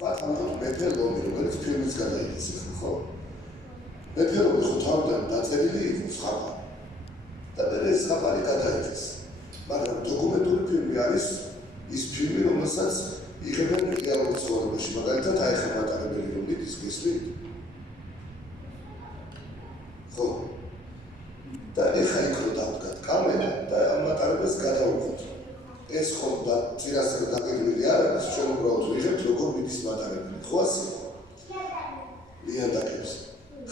ვატყავთ მეფე ლომი, რომელიც ფილმიც გადაიღეს ახლა, ხო? მეფე ლომი ხო თავიდან დაწერილი იყო ზღაპარი. და მე ეს ზღაპარი გადაიღეს. მაგრამ დოკუმენტური ფილმი არის ის ფილმი, რომელსაც იღებენ რეალურ ცხოვრებაში, მაგალითად აი ხა მატარებელი რომ მიდის გესმით? ხო. და ეხა იქ რო დავდგათ კამერა და ამ მატარებელს გადავუხოთ. ეს ხომ და წინასწარ დაგეგმილი არ არის, ჩვენ უბრალოდ ვიღებთ როგორ მიდის მატარებელი, ხო ასე? ლიანდაკებს.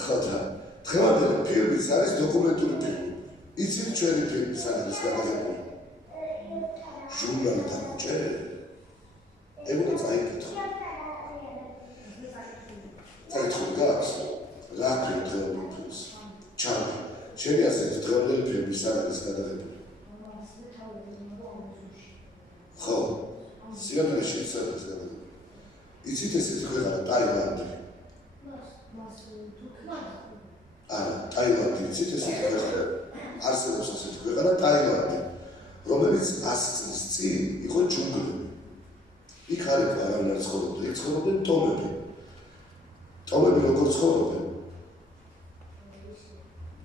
ხო და დღევანდელი ფილმის არის დოკუმენტური ფილმი. იცით ჩვენი ფილმი სადაც გადაღებული? ჟურნალი დამჭე? ეგ უნდა წაიკითხო. წაიკითხო გაქვს. რა ფილმი დღევანდელი ფილმს? ჩამი. შენი ასეთ დღევანდელი ფილმი სადაც გადაღებული? ხო, სიამოვნებაში სადაც გადაღებული. იცით ესეთი ქვეყანა ტაილანდი? არა, ტაილანდი იცით ესეთი ქვეყანა? არსებობს ასეთი ქვეყანა ტაილანდი, რომელიც 100 წლის წინ იყო ჯუნგლები. იქ არ იყო არავინ ცხოვრობდა, იქ ცხოვრობდნენ ტომები. ტომები როგორ ცხოვრობდნენ?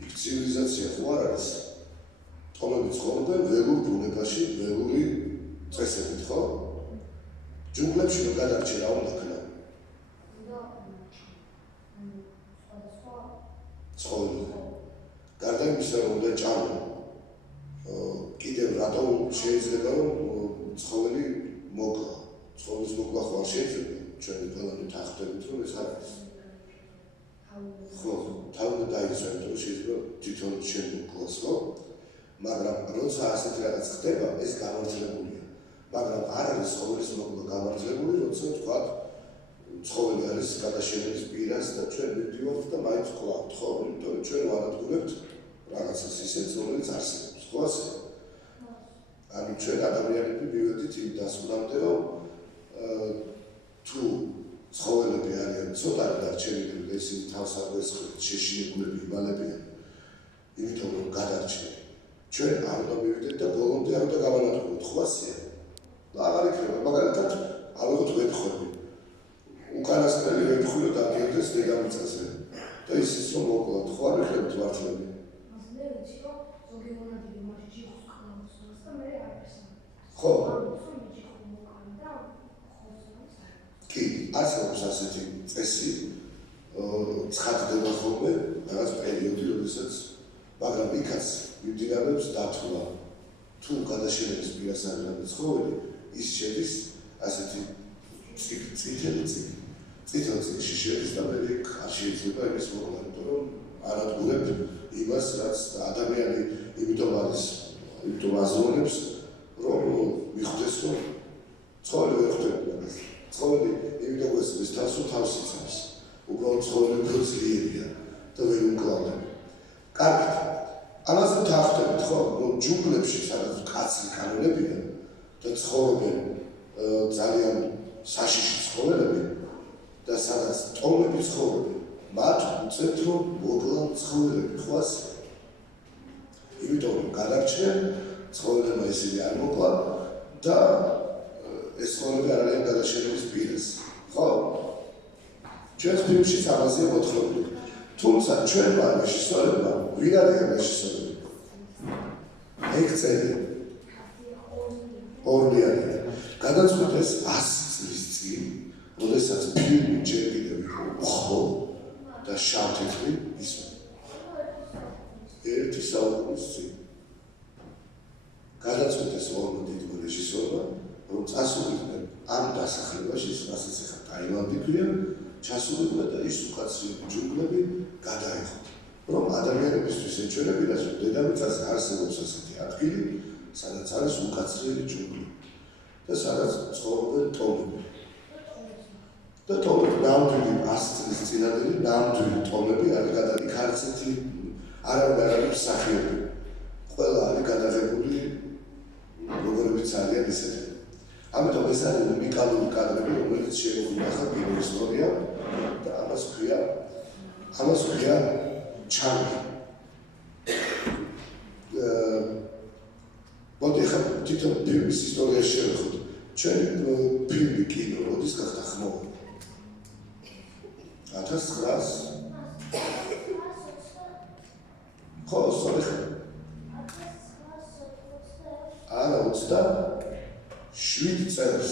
იქ ცივილიზაცია ხო არ არის? ტომები ცხოვრობდნენ ველურ ბუნებაში, ველური წესებით, ხო? ჯუნგლებში რომ გადარჩე რა უნდა ქნა? ცხოვრობდნენ. გარდა იმისა, რომ უნდა ჭამო, კიდევ რატომ შეიძლება რომ ცხოველი მოკლა? ცხოველის მოკლა ხო არ შეიძლება? ჩვენი ყველანი თანხმდებით, რომ ეს არ არის. ხო, თავი დაიცვენ, რომ შეიძლება თვითონ შენ მოკლას, ხო? მაგრამ როცა ასეთი რაღაც ხდება, ეს გამარჯვებულია. მაგრამ არ არის ცხოველის მოკლა გამარჯვებული, როცა თქვათ ცხოველი არის გადაშენების პირას და ჩვენ მივდივართ და მაინც ვკლავთ, ხო? იმიტომ რომ ჩვენ ვანადგურებთ რაღაცას ისეთ, რომელიც არსებობს, ხო ასე? ანუ ჩვენ ადამიანები მივედით იმ დასკვნამდე, რომ თუ ცხოველები არიან ცოტა დარჩენილი და ისინი თავს არ ვესხმით, შეშინებულები იმალებიან, იმიტომ რომ გადარჩენ. ჩვენ არ უნდა მივიდეთ და ბოლომდე არ უნდა გავანადგუროთ, ხო ასეა? და აღარ იქნება, მაგალითად, ავიღოთ ვეფხვები. უკანასკნელი ვეფხვი დაგიერთეს დედამიწაზე და ისიც რომ მოკლათ, ხო არ იქნებით მართლები? ხო. კი, არსებობს ასეთი წესი, ცხადდება ხოლმე რაღაც პერიოდი, როდესაც, მაგრამ იქაც მიმდინარეობს დათვლა. თუ გადაშენების პირას არის რაღაც ცხოველი, ის შედის ასეთი წითელი წიგნი. წითელ წიგნში შედის და მე არ შეიძლება იმის მოკლა, იმიტომ რომ არ ადგურებ იმას, რაც ადამიანი იმიტომ აზროვნებს, რომ მიხვდეს, რომ ცხოველი ვერ ხვდება მაგას. ცხოველი იმიტომ გვესმის თავს, რომ თავს იცავს. უბრალოდ ცხოველი უფრო ძლიერია და ვერ უმკლავდება. კარგით. ამაზე დავხვდებით, ხო, რომ ჯუნგლებში სადაც კაცი კანონებია და ცხოვრობენ ძალიან საშიში ცხოველები და სადაც ტომები ცხოვრობენ, მათ უწევთ, რომ მოკლან ცხოველები, ხო ასე? იმიტომ რომ გადარჩნენ, ცხოველებმა ისინი არ მოკლან და ეს ცხოველები არ არიან გადაშენების პირას, ხო? ჩვენს ფილმშიც ამაზეა მოთხრობილი. თუმცა ჩვენმა რეჟისორებმა ვინ არიან რეჟისორები? ექცელი ორი არიან. გადაწყვიტეს 100 წლის წინ, როდესაც ფილმი ჯერ კიდევ იყო უხო და შავ-თეთრი ისმის. ერთი საუკუნის წინ. გადაწყვიტეს ორმა დიდმა რეჟისორმა, რომ წასულიყვნენ ამ დასახლებაში, რასაც ახლა ტაილანდი ქვია, ჩასულიყვნენ და ის უკაცრიელი ჯუნგლები გადაიღოთ. რომ ადამიანებისთვის ეჩვენებინათ, რომ დედამიწაზე არსებობს ასეთი ადგილი, სადაც არის უკაცრიელი ჯუნგლი და სადაც ცხოვრობენ ტომები. და ტომები ნამდვილი 100 წლის წინადელი ნამდვილი ტომები არის გადაიღებული, არც ერთი არავინ არ არის მსახიობი. ყველა არის გადაღებული როგორებიც არიან ისეთები. ამიტომ ეს არის უნიკალური კადრები, რომელიც შეგვინახა კინოისტორია და ამას ქვია ჩანგი. მოდი ახლა თვითონ ფილმის ისტორიაში შევეხოთ. ჩვენი ფილმი კინო როდის გახდა ხმოვანი? 1900 ხო, სწორი ხარ. არა, 27 წელს.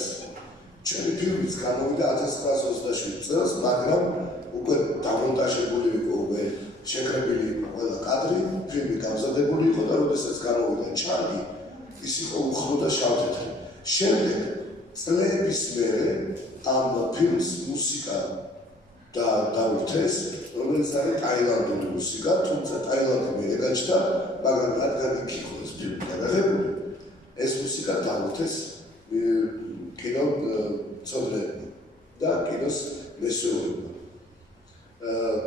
ჩემი ფილმიც გამოვიდა 1927 წელს, მაგრამ უკვე დამონტაჟებული იყო, უკვე შეკრებილი იყო ყველა კადრი, ფილმი გამზადებული იყო და როდესაც გამოვიდა ჩარლი, ის იყო უხლო და შავ-თეთრი. შემდეგ წლების მერე ამ ფილმს მუსიკა დაურთეს, რომელიც არის ტაილანდური მუსიკა, თუმცა ტაილანდი მე გაჩნდა, მაგრამ რადგან იქ იყო ეს ფილმი გადაღებული, ეს მუსიკა დაურთეს კინომცოდნეებმა და კინოს მესვეულებმა.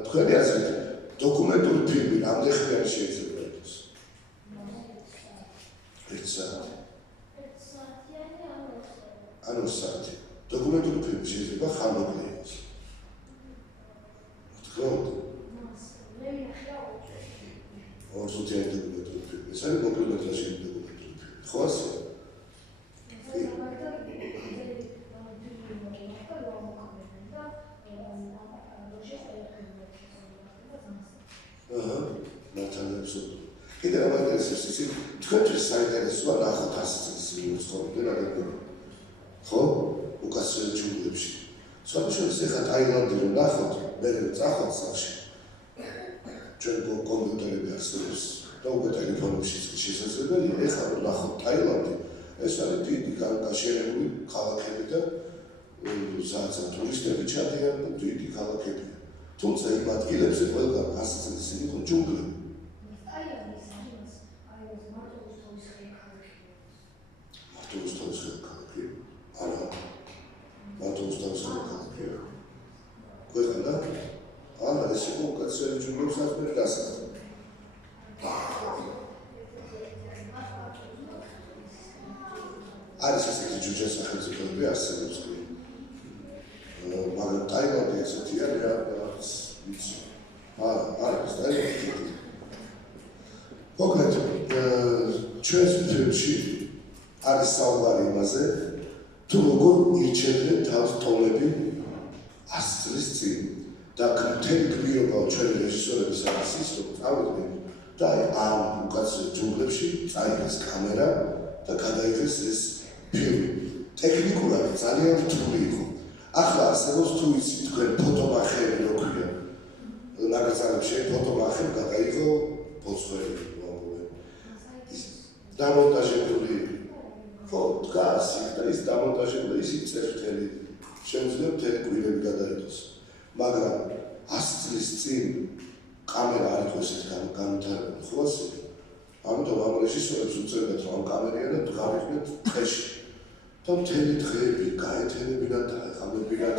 თქვენი აზრით, დოკუმენტური ფილმი რამდენი შეიძლება იყოს? 1 საათი. ანუ 2 საათი. დოკუმენტური ფილმი შეიძლება ხანმოკლე იყოს. ორსუთიანი დოკუმენტური ფილმი. ეს არის მოკლემეტრაჟიანი დოკუმენტური ფილმი. ხო ასე? კიდევ რა ინტერესებს ისე თქვენთვის საინტერესოა ნახოთ 100 წელს ცხოვრობდნენ ადამიანები. ხო? უკაცრიელ ჯუნგლებში. სხვადასხვა ეხლა ტაილანდი რომ ნახოთ, მე წახოთ სახში. ჩვენ კომპიუტერები არსებობს და უკვე ტელეფონებშიც შესაძლებელია. ეხლა რომ ნახოთ ტაილანდი, ეს არის დიდი გაშენებული ქალაქები და სადაც ტურისტები ჩადიან და დიდი ქალაქებია. თუმცა იმ ადგილებზე ყველგან 100 წელს იყო ჯუნგლები. არის ესეთი ჯუჯა სახელმწიფოები არსებობს. მაგრამ ტაილანდი ესეთი არის, ვიცი. არის ტაილანდი. მოკლედ, ჩვენს ფილმში არის საუბარი იმაზე, თუ როგორ ირჩევდნენ თავს ტომები 100 წლის წინ. და მთელი გმირობა ჩვენი რეჟისორების არის ის, რომ წავიდნენ და ამ უკაცრიელ ჯუნგლებში წაიღეს კამერა და გადაიღეს ეს ფილმი. ტექნიკურად ძალიან რთული იყო. ახლა არსებობს თუ იცით თქვენ ფოტომახეები რო ქვია. ნაგრძალებში ფოტომახე გადაიღო ფოცხვერი მომოვე. ის დამონტაჟებული ხო, დგას იქ და ის დამონტაჟებული ის წერტელი შემიძლია მთელი კვირები გადაიღოს. მაგრამ 100 წლის წინ კამერა არ იყო ესეთ განვითარებული, ხო ასე? ამიტომ ამ რეჟისორებს უწევდათ რომ ამ კამერიანად გავიყვეთ ტყეში. და მთელი დღეები გაეთენებინათ და ხამებინათ.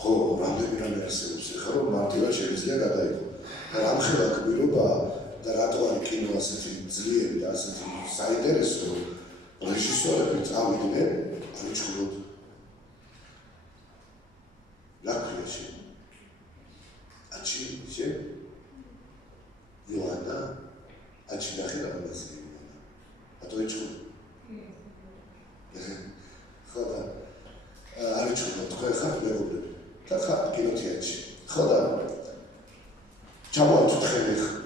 ხო, რამდენი არსებობს ეხლა რომ მარტივად შეიძლება გადაიღო. და რამხელა გმირობაა და რატო არის კინო ასეთი ძლიერი და ასეთი საინტერესო რეჟისორები წავიდნენ არიჩხუბოთ. Lakwiecie. A ci idzie? Joanna? A ci na chwilę nas nie ma. A to jest człowiek. Choda. Ale człowiek, tylko ja chat nie robię. Tak chat, kino tieci. Choda. Czemu on tu tchemych?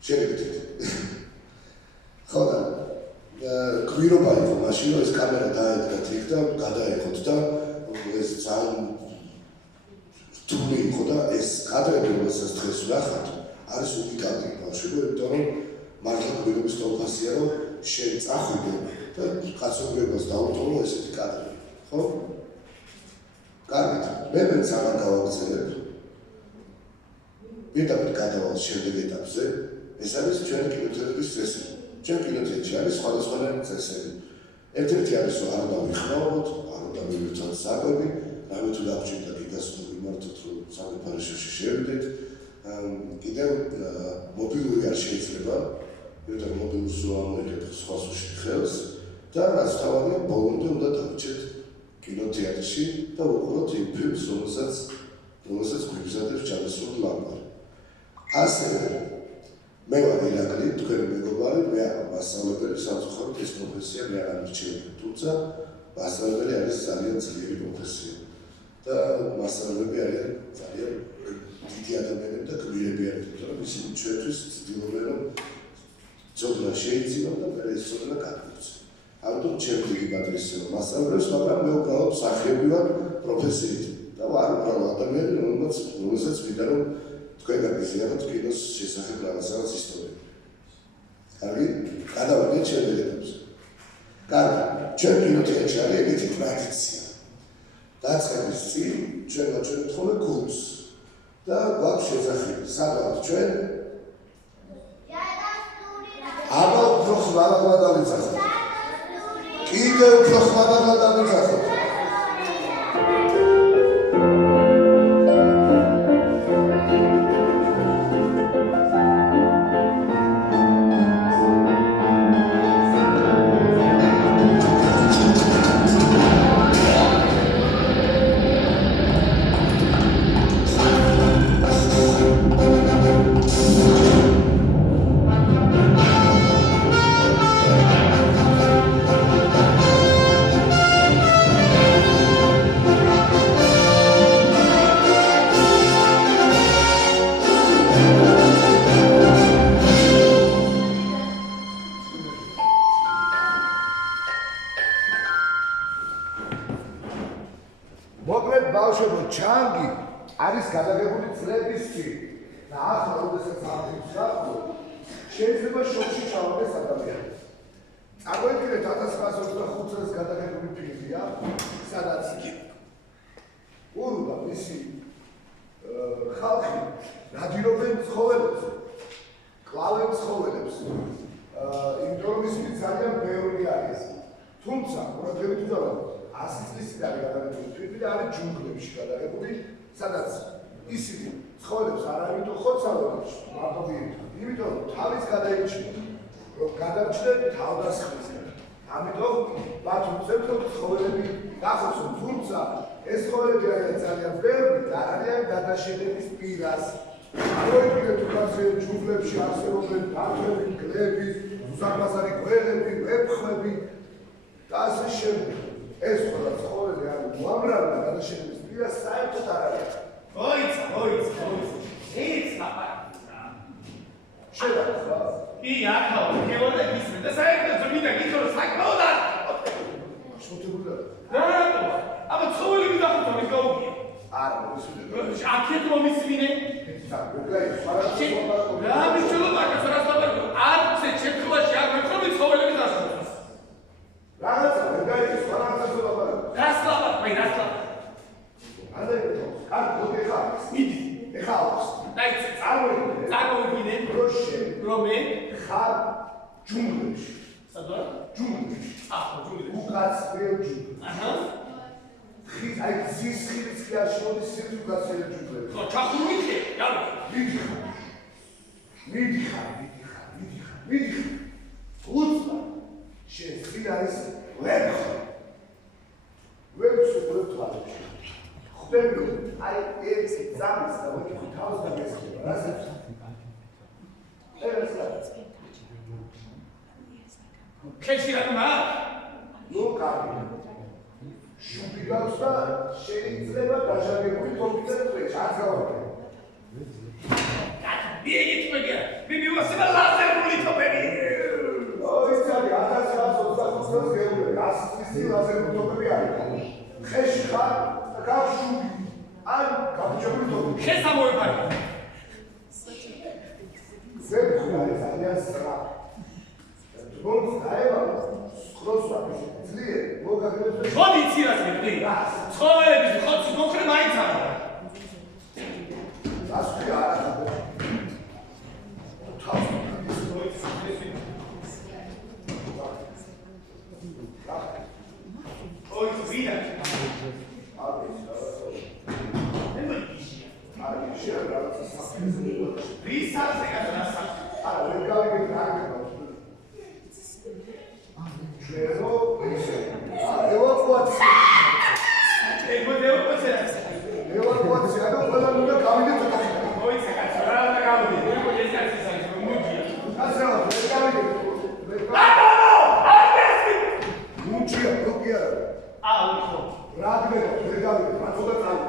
Siergdyt. Choda. Kwiroba jego maszyno jest kamera daje dla tych tam, gadaje kod tam. Jest cały რთული იყო და ეს კადრები რომელსაც დღეს ვნახავთ არის უნიკალური ბავშვები, იმიტომ რომ მართლა გმირობის თვალსაზრისია რომ შენ წახვიდე და კაცობრიობას დაუტოვო ესეთი კადრები, ხო? კარგით, მე ძალიან გავაგზავნებ. პირდაპირ გადავალ შემდეგ ეტაპზე, ეს არის ჩვენი კინოთეატრის წესები. ჩვენ კინოთეატრში არის სხვადასხვანაირი წესები. ერთ-ერთი არის რომ არ დავიხმაუროთ, არ დავივიწყოთ საკვები, რამე თუ დაგჭირდა გიგასო მართოთ რომ სამეფარეშოში შევიდეთ. კიდევ მობილური არ შეიძლება, იმიტომ რომ მობილურს უამოიღებ სხვა სუშტი ხელს და რაც თავადია ბოლომდე უნდა დავჭერთ კინოთეატრში და უყუროთ იმ ფილმს, რომელსაც გვიბზადებს ჯადოსნური ლამპარი. ასევე მე ვარ ირაკლი, თქვენი მეგობარი, მე არ მასწავლებელი, სამწუხაროდ ეს პროფესია მე არ ამირჩევია, თუმცა მასწავლებელი არის ძალიან ძლიერი პროფესია და მასწავლებლები არიან ძალიან დიდი ადამიანები და გმირები არიან, თუმცა ისინი ჩვენთვის ცდილობენ რომ ცოდნა შეიძინონ და მე ეს ცოდნა გადმოვცემ. ამიტომ ჩემ დიდი პატრიოტიზმი მასწავლებლებს, მაგრამ მე უბრალოდ მსახიობი ვარ პროფესიით და ვარ უბრალოდ ადამიანი, რომელსაც მინდა რომ თქვენ გაგიზიაროთ კინოს შესახებ რაღაცას ისტორია. კარგი, გადავიდეთ ჩემს ეტაპზე. კარგი, ჩვენ კინოთეატრში არის ეგეთი ტრადიცია. დაწყების წინ ჩვენ ვაჩვენებთ ხოლმე გუნდს და გვაქვს შესახები, სადღაც ჩვენ აბა უფრო ხმალა დავიძახოთ. კიდე უფრო ხმალა დავიძახოთ. ჩანგი არის გადაგებული წლების წინ და ახლა როდესაც აღწევს გახო შეიძლება შოკში ჩავარდეს ადამიანი. წარმოიდგინეთ 1925 წელს გადაგებული ფილმია, სადაც ურუდა მისი ხალხი ნადირობენ ცხოველებს, კლავენ ცხოველებს. იმიტომ რომ ისინი ძალიან ბევრი არის. თუმცა ყურადღებით ვუძალავთ 100 წლის წინ არის გადაღებული ფილმი და არის ჯუნგლებში გადაღებული, სადაც ისინი ცხოველებს არ ამიტომ ხოცავენ მარტო იმიტომ თავის გადაიჭირენ, რომ გადარჩნენ თავდასხმისგან. ამიტომ მათ უწევთ რომ ცხოველები დახოცონ, თუმცა ეს ცხოველები არიან ძალიან ბევრი და არიან გადაშენების პირას. წარმოიდგინეთ უკანასკნელ ჯუნგლებში არსებობენ ბარდები, გლები, უზარმაზარი გვერდები, ვეფხვები და ასე შემდეგ. ეს ყველა ცხოველი არის უამრავი და გადაშენების პირას საერთოდ არ არის. მოიცა. იცი შედარდა. კი, ახლა მეგონა ისმე და საერთოდ მინდა გითხრა საკმაოდ არ. შოთებულა. აბა ცხოველი მიდახო ის გაუგია. არა, მოსულე. აქეთ მომისმინე. რა მიშელობა კაცრას დავარ. არც ჩემთვაში არ მექრობი ცხოველები დასწრებს. რაღაცა გაიგეს, რაღაცა ლაპარაკ. გასლაპარაკ, მე გასლაპარაკ. ანუ კარ გოგეხა. მიდი, ეხავს. დაიცე, წარმოვიდგინე, რომ მე ხარ ჯუნგლებში. სადაა? ჯუნგლებში. ჯუნგლებში. უკაც ბევრი ჯუნგლი. აჰა. აი ზის ხილის კი არ შემოდის სიძუ გასწრებ ჯუნგლებში. ხო, ჩახურმიქე, გავი. მიდიხარ. უცბა. შენ არის ვებს უყურებ თვალებში. ხვდები, აი ეს ძამის და ვიკი თავს დაგესხება. რასაც ქეში რა თქმა? ნუ კარგი. შუბი გაქვს და შეიძლება დაჟანგებული კომპიუტერზე ჩაგავარდე. მიიგეთ მეგე, მე მივასება ლაზერული ტოპები. იცი 1925 წელს გეუბნები 100 წლის ლაზერული ტოპები არის. ხეში ხარ და გაქვს შუბი. ან გაბუჭებული ტოპი. შესამოებარი. ზებრა ძალიან სწრაფი. თუმცა დაევა სქროსვა ძლიერ მოგაგებებს. ხოდი ცირას მეკდი. ცხოველების ხოცი მოხრე მაინც არა. ასე არა. კი არა. აუ, რა გნებო, ვერ გავიგე, რა ცოტა წავიდა.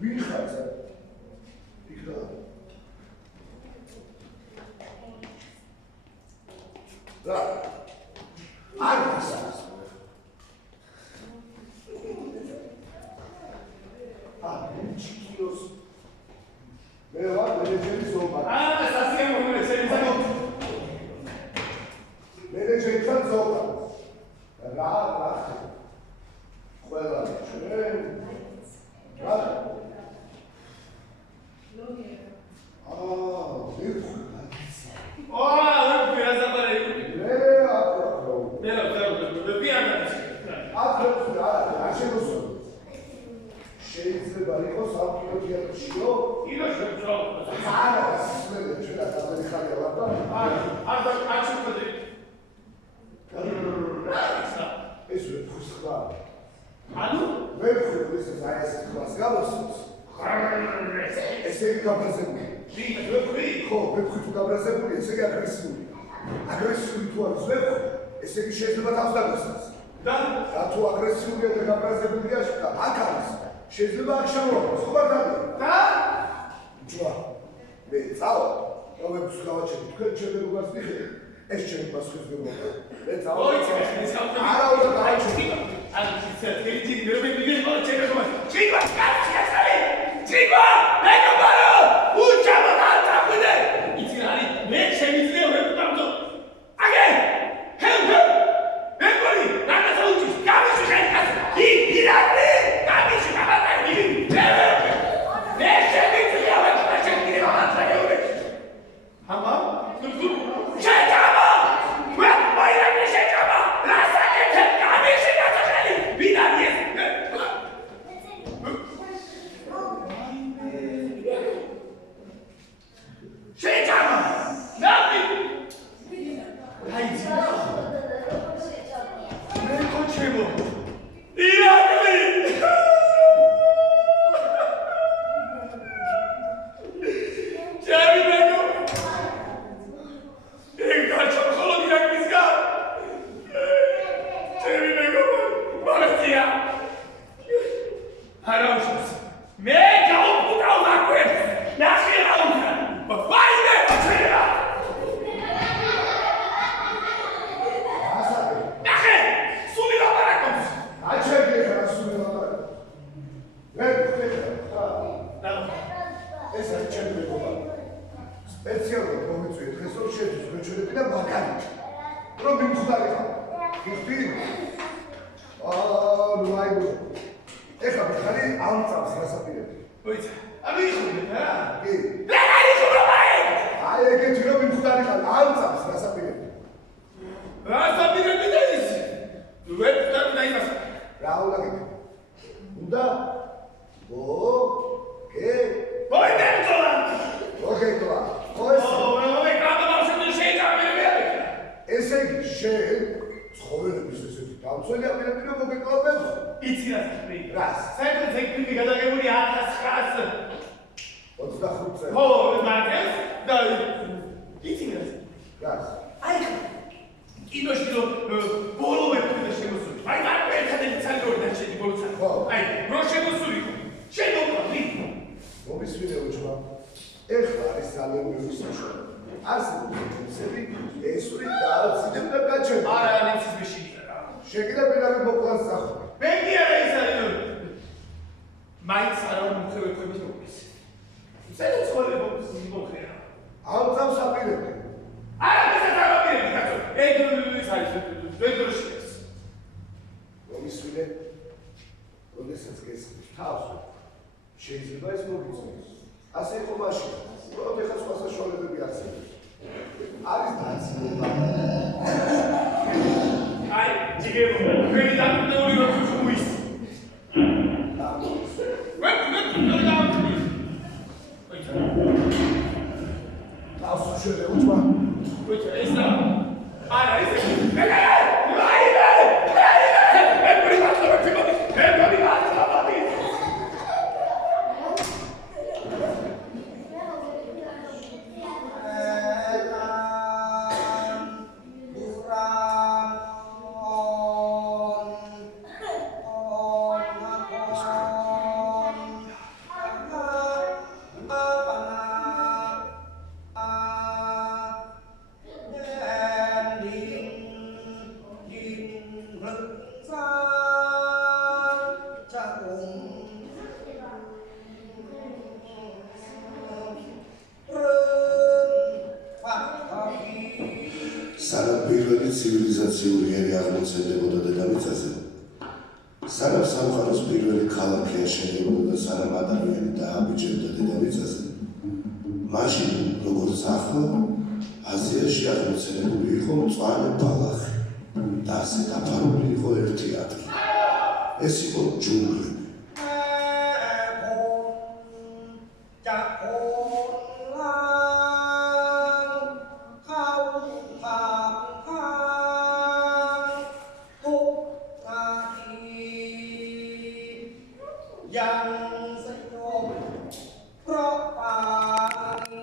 ვინ ხარ ზე? იქა. რა? არ გასავს. ჩიქიოს. მე ვარ მენეჯერი ზომა. სასიამოვნო მეცემი ზომა. მენეჯერთან ზომა. რა? ყველა ჩვენ. რა? შეიძლება იყოს ამ კინოთეატრშიო? კინოშიო. არა, ისმენდა ჩვენ ადამიანი ხარია ვარ და არ შეხვედრი. ეს ვეფხვის ხმა. ანუ ვეფხვის ეს აი ეს ხმას გავასწრებს. ესე იგი გაბრაზებული. ვეფხვი? ხო, ვეფხვი თუ გაბრაზებული, ესე იგი აგრესიული. აგრესიული თუ არის ვეფხვი, ესე იგი შეიძლება თავს დაგასცეს. და თუ აგრესიულია და გაბრაზებულია, აქ არის. შეიძლება აქ შემოვაყოს, ხო ბატონო? და ჯვა. მე წავა. რომებს გავაჩერდი, თქვენ ჩემს როგორს მიხდით? ეს ჩემი პასუხის გმობა. მე წავა. არა, უნდა გავაჩერდი. არ ისე ერთი მე მიგეღო ჩემს გმობას. ჩიგვა, კაცი ასალი. ჩიგვა, მე გმობარო. უჩაბა დაწყდე. იცი რა არის? მე შემიძლია ვეპტავდო. აგე! ჰელპ! მე გონი, რაღაცა უჩის. გამიში ხეთქას. ირაკი! გამიში გამატარი. მე შემიძლია ვეპტავდე რაღაცა. ჰამა? შეჭამა! მე მაირაკი შეჭამა! რასაკეთე? გამიში გაწეხელი. ვინ არის ეს? შეჭამა! ნაბი! აიძი! მე კოჩემო! ირაკლი! ჯერიმენო! ეგ გაჩო ხოლო ირაკლის გა! ჯერიმენო! მარცია! არაუშავს! მე გავუყუტავ აკვებს! ნახე რა უნდა! ვაიმე ბაჩერა! ასაკი. ნახე! სული ლაპარაკობს! აჩერდი ხარ სული ლაპარაკობს. მე ხდება. ეს არის ჩემი მეგობა. სპეციალურად მომიწვიე დღეს რომ შეძლოს მეჩვენები და მაგალითი. რომ მიმხდარი ხარ. ხიხდი? ნუ აიგო. ეხლა მიხარი ამ წამს რასაპირებდი. მოიცა. ამიხუნე რა? კი. რა არის უბრალოდ? აი ეგეთი რომ მიმხდარი ხარ ამ წამს რასაპირებდი. რა საბირები და ის? ვეპტავ და იმას. რა უნდა გიქნა? უნდა? გე მოიცა ზოლა! ოგეკლა. ხო ეს მე გადავშენდი შეჭამები. ესე იგი შენ ცხოველების ესეთი დამცველი აპირები რომ მოგეკლავებო. იცი რა თქვი? რას? საერთოდ ზეგფრინი გადაგებული 1900 25 წელი. ხო, მაგას და იცი რა? რას? აი კინოში რომ ბოლო ვეფხვი შემოსული. აი მაგ ერთადერთი ცალი როი და შედი ბოლოცა. ხო. აი რო შემოსული. შემოყვი. მომისმინეო ჯმა. ეხლა არის ძალიან ბევრი საშუალება. არსებობს ისეთი ესური დააცინებ და გაჩერდი. არა, ნიცის ბიში. შეგიძლია მოკლას სახო. მე კი არა ის არის. მაინც არა მომხე ვეფხვების მოყვის. სადაც ხოლმე მომხეა. ამ წამს აპირებდი. არა, ეს არ აპირებდი კაცო. ეგ ის არის ვეგროში ეს. მომისმინე. როდესაც გესმის თავს შეიძლება ეს მოგიწვიოს. ასე იყო მაშინ. როდესაც სხვა საშუალებები არსებობს. არის დაცილება. აი, ჯიგებო, ვენი დაკუნეული რო ხუის. თავს უშველე უჩმა. ვიჭა, ეს რა? არა, ეს სანამ პირველი ცივილიზაციური ერი აღმოცენდებოდა დედამიწაზე, სანამ სამყაროს პირველი ქალაქი აშენებოდა და სანამ ადამიანი დააბიჯებდა დედამიწაზე, მაშინ, როგორც ახლა, აზიაში აღმოცენებული იყო მწვანე ბალახი და ასე დაფარული იყო ერთი ადგილი. ეს იყო ჯუნგლები. yang